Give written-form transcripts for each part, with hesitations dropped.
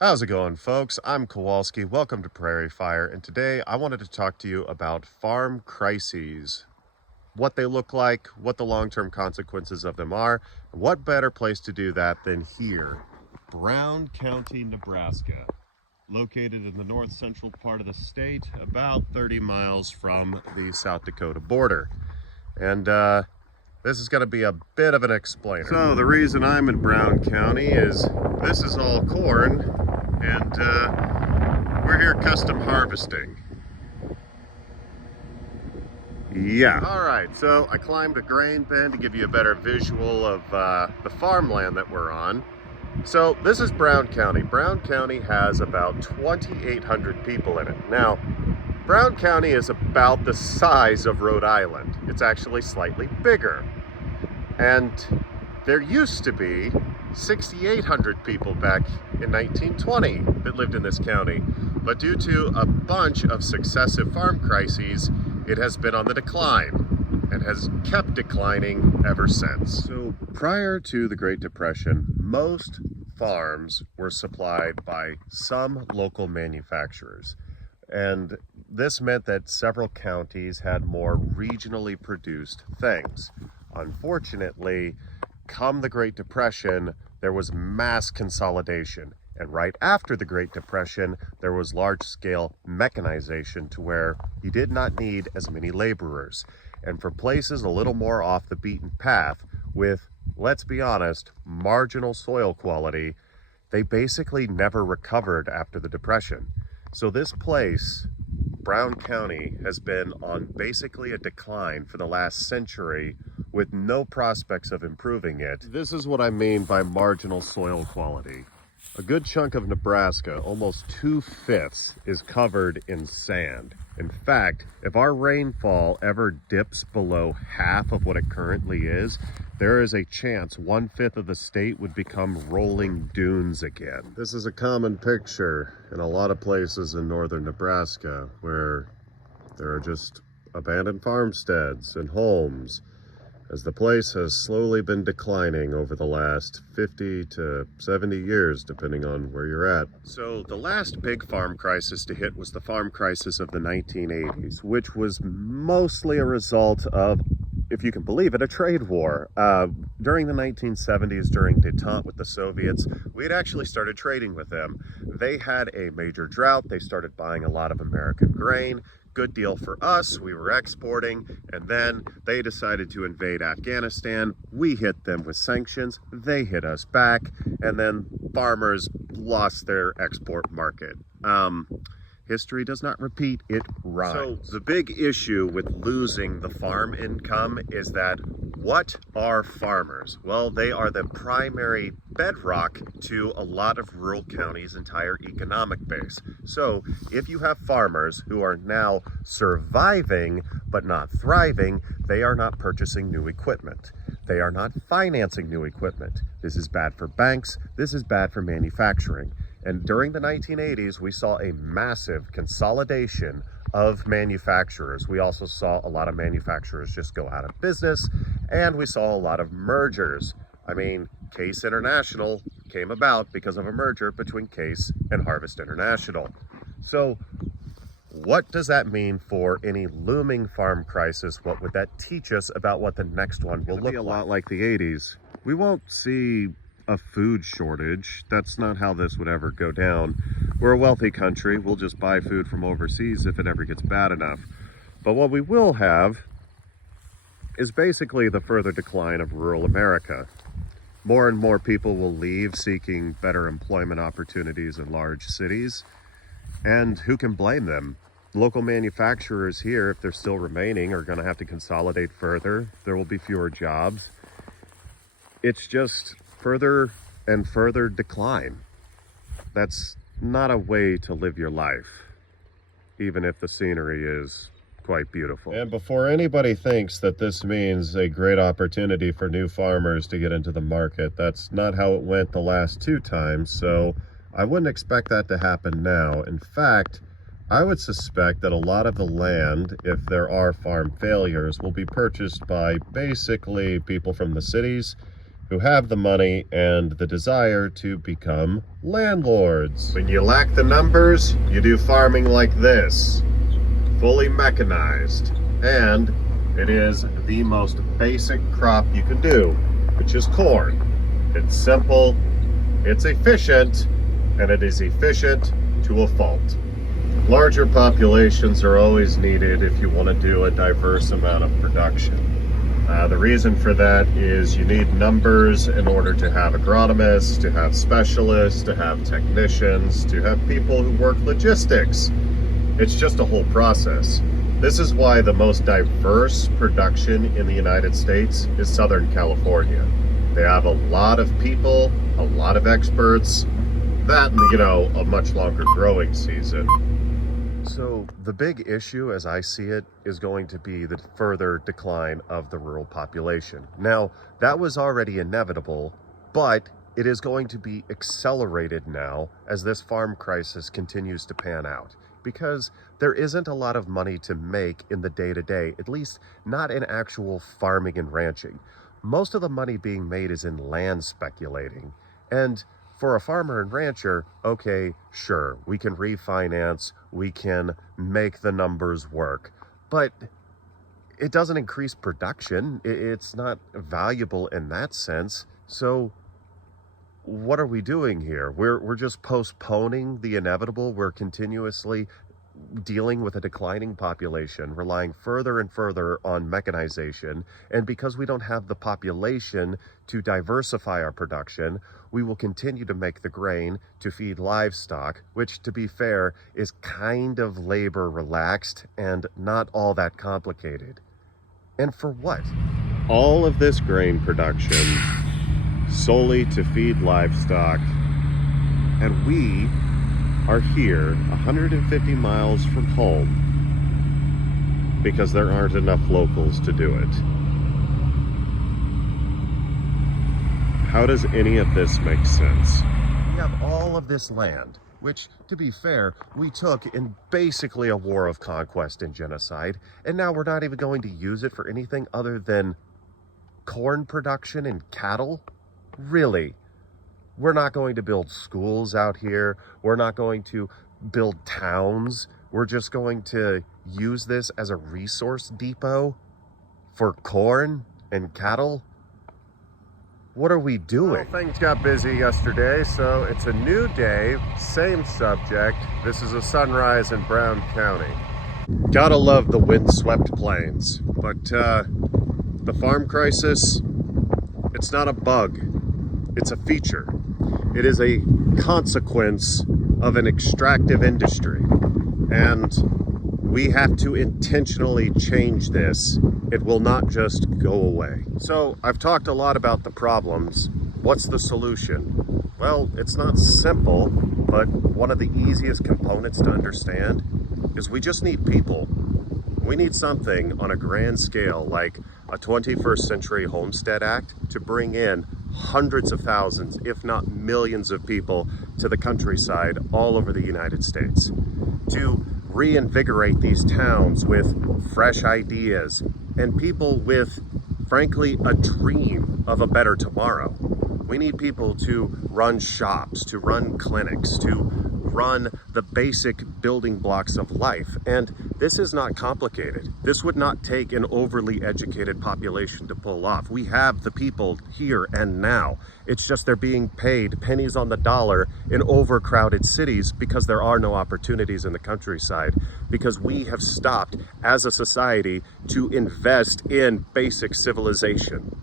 How's it going, folks? I'm Kowalski. Welcome to Prairie Fire, and today I wanted to talk to you about farm crises, what they look like, what the long-term consequences of them are, and what better place to do that than here, Brown County, Nebraska, located in the north central part of the state, about 30 miles from the South Dakota border. And this is going to be a bit of an explainer. So the reason I'm in Brown County is this is all corn, and we're here custom harvesting. Yeah. All right, so I climbed a grain bin to give you a better visual of the farmland that we're on. So this is Brown County. Brown County has about 2,800 people in it. Now, Brown County is about the size of Rhode Island. It's actually slightly bigger. And there used to be 6,800 people back in 1920 that lived in this county. But due to a bunch of successive farm crises, it has been on the decline and has kept declining ever since. So prior to the Great Depression, most farms were supplied by some local manufacturers. And this meant that several counties had more regionally produced things. Unfortunately, come the Great Depression, there was mass consolidation. And right after the Great Depression, there was large-scale mechanization to where you did not need as many laborers. And for places a little more off the beaten path with, let's be honest, marginal soil quality, they basically never recovered after the Depression. So this place, Brown County, has been on basically a decline for the last century with no prospects of improving it. This is what I mean by marginal soil quality. A good chunk of Nebraska, almost 2/5, is covered in sand. In fact, if our rainfall ever dips below half of what it currently is, there is a chance 1/5 of the state would become rolling dunes again. This is a common picture in a lot of places in northern Nebraska where there are just abandoned farmsteads and homes, as the place has slowly been declining over the last 50 to 70 years, depending on where you're at. So the last big farm crisis to hit was the farm crisis of the 1980s, which was mostly a result of, if you can believe it, a trade war. During the 1970s, during detente with the Soviets, we had actually started trading with them. They had a major drought. They started buying a lot of American grain. Good deal for us, we were exporting, and then they decided to invade Afghanistan. We hit them with sanctions, they hit us back, and then farmers lost their export market. History does not repeat, it rhymes. So the big issue with losing the farm income is that what are farmers? Well, they are the primary bedrock to a lot of rural counties' entire economic base. So if you have farmers who are now surviving but not thriving, they are not purchasing new equipment. They are not financing new equipment. This is bad for banks. This is bad for manufacturing. And during the 1980s, we saw a massive consolidation of manufacturers. We also saw a lot of manufacturers just go out of business, and we saw a lot of mergers. I mean, Case International came about because of a merger between Case and Harvest International. So what does that mean for any looming farm crisis? What would that teach us about what the next one will look like? It'll be a lot like the 80s. We won't see a food shortage. That's not how this would ever go down. We're a wealthy country. We'll just buy food from overseas if it ever gets bad enough. But what we will have is basically the further decline of rural America. More and more people will leave seeking better employment opportunities in large cities. And who can blame them? Local manufacturers here, if they're still remaining, are going to have to consolidate further. There will be fewer jobs. It's just further and further decline. That's not a way to live your life, even if the scenery is quite beautiful. And before anybody thinks that this means a great opportunity for new farmers to get into the market, that's not how it went the last two times, so I wouldn't expect that to happen now. In fact, I would suspect that a lot of the land, if there are farm failures, will be purchased by basically people from the cities who have the money and the desire to become landlords. When you lack the numbers, you do farming like this, fully mechanized, and it is the most basic crop you can do, which is corn. It's simple, it's efficient, and it is efficient to a fault. Larger populations are always needed if you want to do a diverse amount of production. The reason for that is you need numbers in order to have agronomists, to have specialists, to have technicians, to have people who work logistics. It's just a whole process. This is why the most diverse production in the United States is Southern California. They have a lot of people, a lot of experts, that and, a much longer growing season. So the big issue, as I see it, is going to be the further decline of the rural population. Now, that was already inevitable, but it is going to be accelerated now as this farm crisis continues to pan out, because there isn't a lot of money to make in the day-to-day, at least not in actual farming and ranching. Most of the money being made is in land speculating. And for a farmer and rancher, okay, sure, we can refinance, we can make the numbers work, but it doesn't increase production. It's not valuable in that sense. So what are we doing here? We're just postponing the inevitable. We're continuously dealing with a declining population, relying further and further on mechanization. And because we don't have the population to diversify our production, we will continue to make the grain to feed livestock, which, to be fair, is kind of labor relaxed and not all that complicated. And for what? All of this grain production solely to feed livestock, and we are here 150 miles from home because there aren't enough locals to do it. How does any of this make sense? We have all of this land, which, to be fair, we took in basically a war of conquest and genocide, and now we're not even going to use it for anything other than corn production and cattle? Really? We're not going to build schools out here. We're not going to build towns. We're just going to use this as a resource depot for corn and cattle. What are we doing? Well, things got busy yesterday, so it's a new day, same subject. This is a sunrise in Brown County. Gotta love the windswept plains, but the farm crisis, it's not a bug, it's a feature. It is a consequence of an extractive industry, and we have to intentionally change this. It will not just go away. So I've talked a lot about the problems. What's the solution? Well, it's not simple, but one of the easiest components to understand is we just need people. We need something on a grand scale like a 21st Century Homestead Act to bring in hundreds of thousands, if not millions of people to the countryside all over the United States, to reinvigorate these towns with fresh ideas and people with, frankly, a dream of a better tomorrow. We need people to run shops, to run clinics, to run the basic building blocks of life. And this is not complicated. This would not take an overly educated population to pull off. We have the people here and now. It's just they're being paid pennies on the dollar in overcrowded cities because there are no opportunities in the countryside, because we have stopped as a society to invest in basic civilization.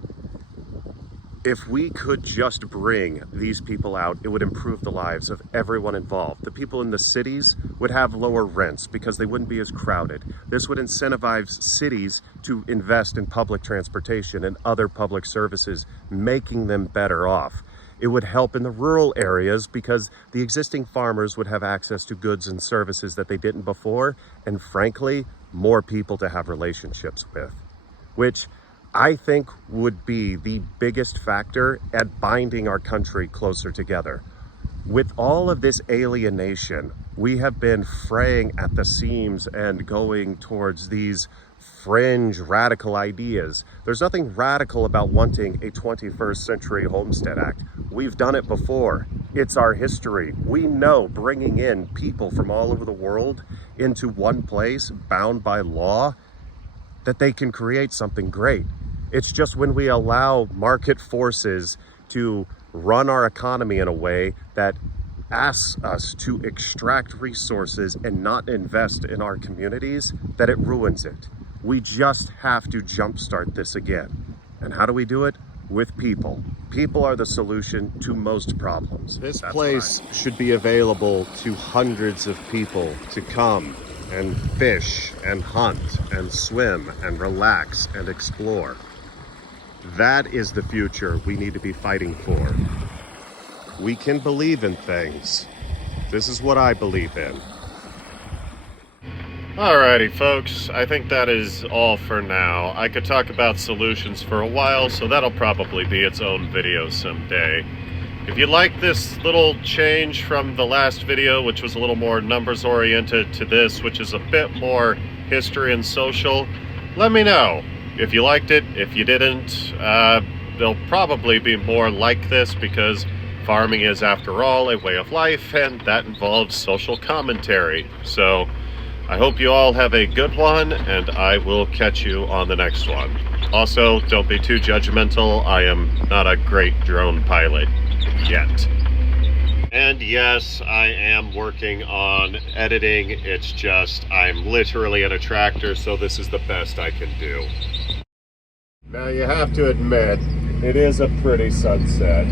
If we could just bring these people out, it would improve the lives of everyone involved. The people in the cities would have lower rents because they wouldn't be as crowded. This would incentivize cities to invest in public transportation and other public services, making them better off. It would help in the rural areas because the existing farmers would have access to goods and services that they didn't before, and frankly, more people to have relationships with, which I think would be the biggest factor at binding our country closer together. With all of this alienation, we have been fraying at the seams and going towards these fringe radical ideas. There's nothing radical about wanting a 21st century Homestead Act. We've done it before. It's our history. We know bringing in people from all over the world into one place, bound by law, that they can create something great. It's just when we allow market forces to run our economy in a way that asks us to extract resources and not invest in our communities that it ruins it. We just have to jumpstart this again. And how do we do it? With people. People are the solution to most problems. This place should be available to hundreds of people to come and fish and hunt and swim and relax and explore. That is the future we need to be fighting for. We can believe in things. This is what I believe in. Alrighty, folks, I think that is all for now. I could talk about solutions for a while, so that'll probably be its own video someday. If you like this little change from the last video, which was a little more numbers oriented, to this, which is a bit more history and social, let me know. If you liked it, if you didn't, there'll probably be more like this because farming is, after all, a way of life, and that involves social commentary. So I hope you all have a good one, and I will catch you on the next one. Also, don't be too judgmental. I am not a great drone pilot yet. And yes, I am working on editing. It's just, I'm literally in a tractor, so this is the best I can do. Now you have to admit, it is a pretty sunset.